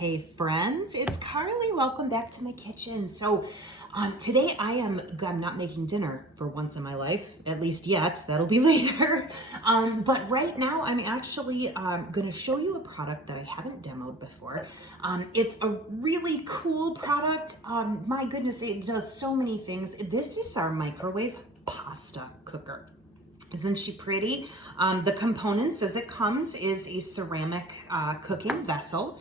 Hey friends, it's Carly. Welcome back to my kitchen. So today I'm not making dinner for once in my life, at least yet. That'll be later. But right now I'm actually going to show you a product that I haven't demoed before. It's a really cool product. My goodness, it does so many things. This is our microwave pasta cooker. Isn't she pretty? The components as it comes is a ceramic cooking vessel.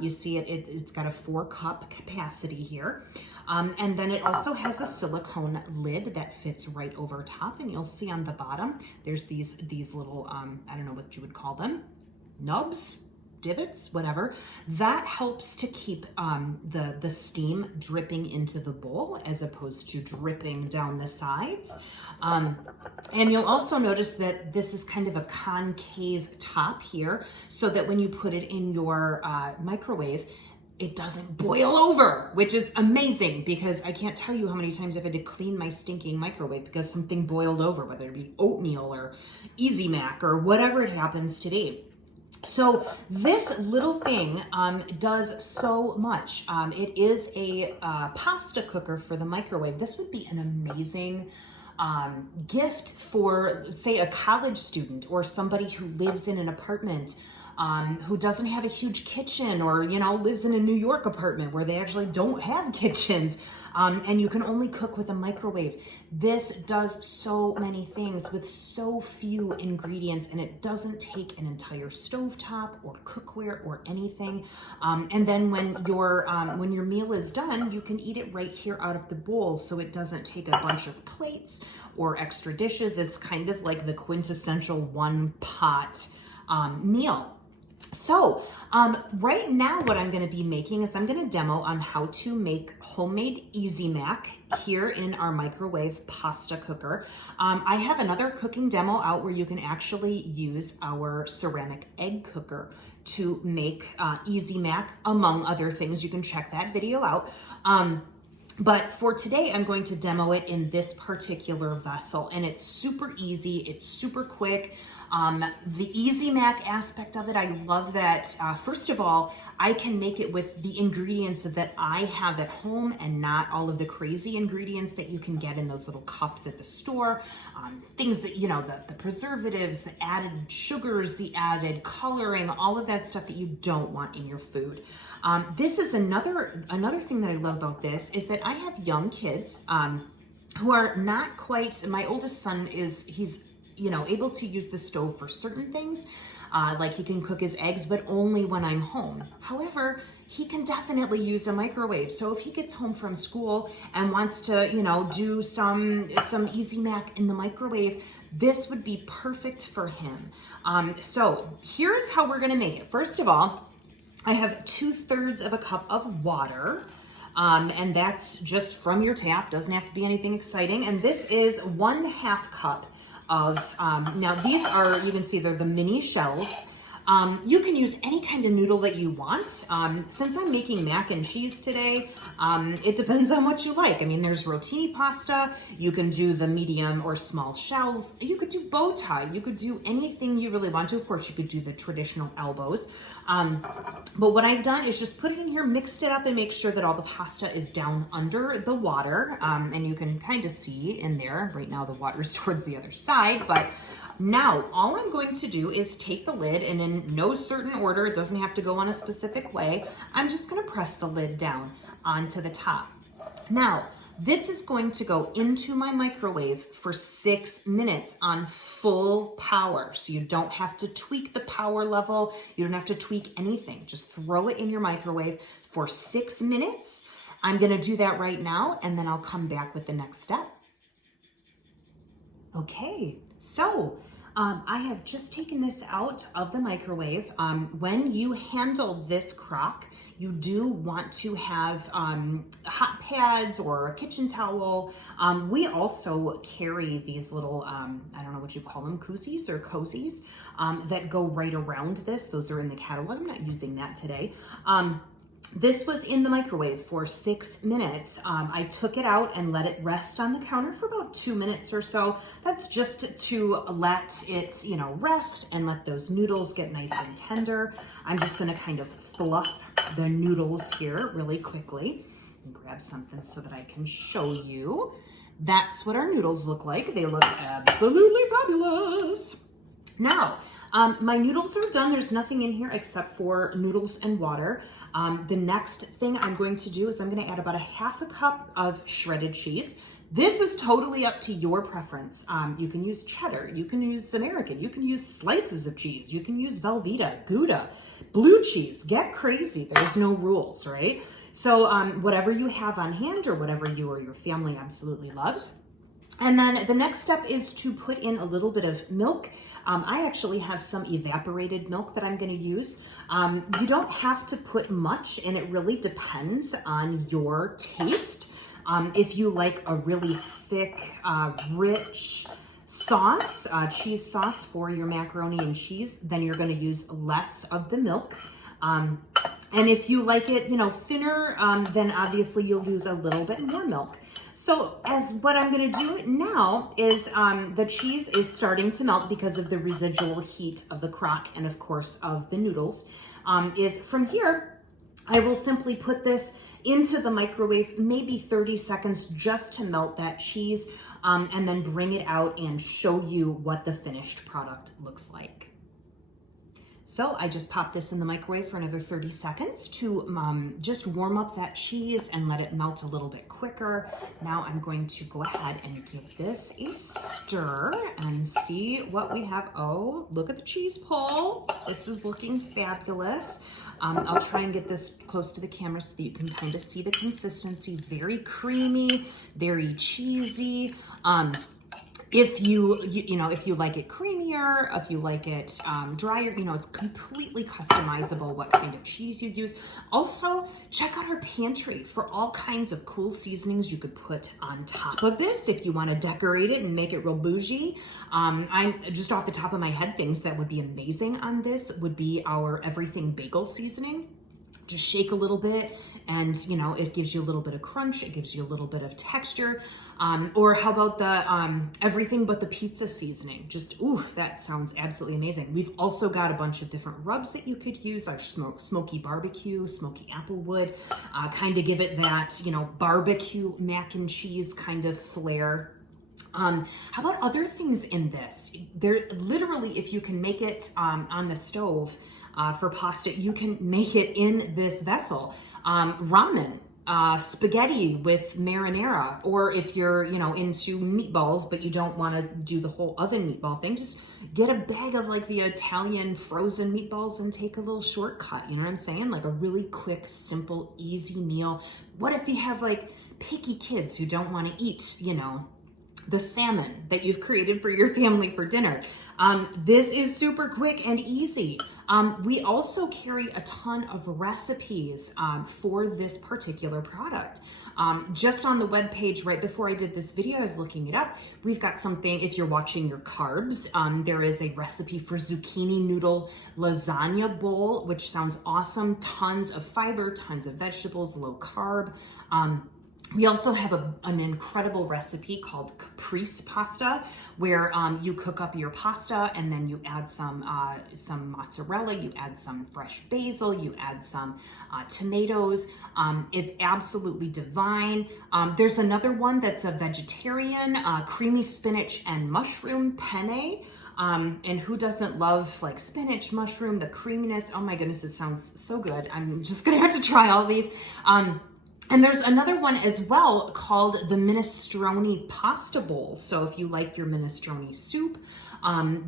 You see it's got a 4-cup capacity here. And then it also has a silicone lid that fits right over top. And you'll see on the bottom, there's these little, I don't know what you would call them, nubs, divots, whatever. That helps to keep the steam dripping into the bowl as opposed to dripping down the sides. And you'll also notice that this is kind of a concave top here so that when you put it in your microwave, it doesn't boil over, which is amazing because I can't tell you how many times I've had to clean my stinking microwave because something boiled over, whether it be oatmeal or Easy Mac or whatever it happens to be. So this little thing does so much. It is a pasta cooker for the microwave. This would be an amazing gift for, say, a college student or somebody who lives in an apartment who doesn't have a huge kitchen, or lives in a New York apartment where they actually don't have kitchens, and you can only cook with a microwave. This does so many things with so few ingredients, and it doesn't take an entire stovetop or cookware or anything. And then when your meal is done, you can eat it right here out of the bowl, so it doesn't take a bunch of plates or extra dishes. It's kind of like the quintessential one pot meal. So right now what I'm going to be making is I'm going to demo on how to make homemade Easy Mac here in our microwave pasta cooker. I have another cooking demo out where you can actually use our ceramic egg cooker to make Easy Mac, among other things. You can check that video out. But for today, I'm going to demo it in this particular vessel, and it's super easy. It's super quick. The Easy Mac aspect of it, I love that. First of all, I can make it with the ingredients that I have at home and not all of the crazy ingredients that you can get in those little cups at the store. Things that, the preservatives, the added sugars, the added coloring, all of that stuff that you don't want in your food. This is another thing that I love about this is that I have young kids who are not quite, my oldest son he's able to use the stove for certain things, like he can cook his eggs, but only when I'm home. However, he can definitely use a microwave. So if he gets home from school and wants to, do some Easy Mac in the microwave, this would be perfect for him. So here's how we're gonna make it. First of all, I have 2/3 of a cup of water. And that's just from your tap, doesn't have to be anything exciting. And this is 1/2 cup of, now these are, you can see they're the mini shells. You can use any kind of noodle that you want. Since I'm making mac and cheese today, it depends on what you like. I mean, there's rotini pasta. You can do the medium or small shells. You could do bow tie. You could do anything you really want to. Of course, you could do the traditional elbows. But what I've done is just put it in here, mixed it up, and make sure that all the pasta is down under the water. And you can kind of see in there, right now the water's towards the other side, but now, all I'm going to do is take the lid, and in no certain order, it doesn't have to go on a specific way, I'm just going to press the lid down onto the top. Now, this is going to go into my microwave for 6 minutes on full power. So you don't have to tweak the power level. You don't have to tweak anything. Just throw it in your microwave for 6 minutes. I'm going to do that right now, and then I'll come back with the next step. Okay, so I have just taken this out of the microwave. When you handle this crock, you do want to have hot pads or a kitchen towel. We also carry these little, I don't know what you call them, koozies or cozies that go right around this. Those are in the catalog. I'm not using that today. This was in the microwave for 6 minutes. I took it out and let it rest on the counter for about 2 minutes or so. That's just to let it, rest and let those noodles get nice and tender. I'm just gonna kind of fluff the noodles here really quickly. And grab something so that I can show you. That's what our noodles look like. They look absolutely fabulous. Now, my noodles are done. There's nothing in here except for noodles and water. The next thing I'm going to do is I'm going to add about a half a cup of shredded cheese. This is totally up to your preference. You can use cheddar, you can use American, you can use slices of cheese, you can use Velveeta, Gouda, blue cheese, get crazy. There's no rules, right? So whatever you have on hand or whatever you or your family absolutely loves. And then the next step is to put in a little bit of milk. I actually have some evaporated milk that I'm going to use. You don't have to put much, and it really depends on your taste. If you like a really thick, rich sauce, cheese sauce for your macaroni and cheese, then you're going to use less of the milk. And if you like it, thinner, then obviously you'll use a little bit more milk. So as what I'm going to do now is the cheese is starting to melt because of the residual heat of the crock and of course of the noodles. Is from here, I will simply put this into the microwave, maybe 30 seconds just to melt that cheese, and then bring it out and show you what the finished product looks like. So I just popped this in the microwave for another 30 seconds to just warm up that cheese and let it melt a little bit quicker. Now I'm going to go ahead and give this a stir and see what we have. Oh, look at the cheese pull. This is looking fabulous. I'll try and get this close to the camera so that you can kind of see the consistency. Very creamy, very cheesy. If you like it creamier, if you like it drier, it's completely customizable what kind of cheese you'd use. Also, check out our pantry for all kinds of cool seasonings you could put on top of this if you want to decorate it and make it real bougie. I'm just off the top of my head, things that would be amazing on this would be our everything bagel seasoning. Just shake a little bit and it gives you a little bit of crunch, it gives you a little bit of texture. Or how about the everything but the pizza seasoning? Just, ooh, that sounds absolutely amazing. We've also got a bunch of different rubs that you could use, like smoky barbecue, smoky applewood, kind of give it that, barbecue mac and cheese kind of flair. How about other things in this? There literally, if you can make it on the stove, for pasta, you can make it in this vessel. Ramen, spaghetti with marinara, or if you're, into meatballs, but you don't want to do the whole oven meatball thing, just get a bag of like the Italian frozen meatballs and take a little shortcut. You know what I'm saying? Like a really quick, simple, easy meal. What if you have like picky kids who don't want to eat, the salmon that you've created for your family for dinner? This is super quick and easy. We also carry a ton of recipes for this particular product. Just on the webpage right before I did this video, I was looking it up. We've got something, if you're watching your carbs, there is a recipe for zucchini noodle lasagna bowl, which sounds awesome. Tons of fiber, tons of vegetables, low carb. We also have an incredible recipe called caprese pasta, where you cook up your pasta and then you add some mozzarella, you add some fresh basil, you add some tomatoes. It's absolutely divine. There's another one that's a vegetarian, creamy spinach and mushroom penne. And who doesn't love like spinach, mushroom, the creaminess? Oh my goodness, it sounds so good. I'm just gonna have to try all these. And there's another one as well called the minestrone pasta bowl. So if you like your minestrone soup,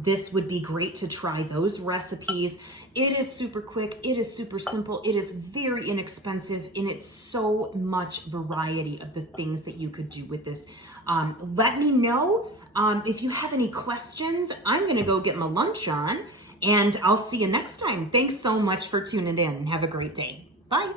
this would be great to try those recipes. It is super quick, it is super simple, it is very inexpensive, and it's so much variety of the things that you could do with this. Let me know if you have any questions. I'm gonna go get my lunch on, and I'll see you next time. Thanks so much for tuning in. Have a great day. Bye.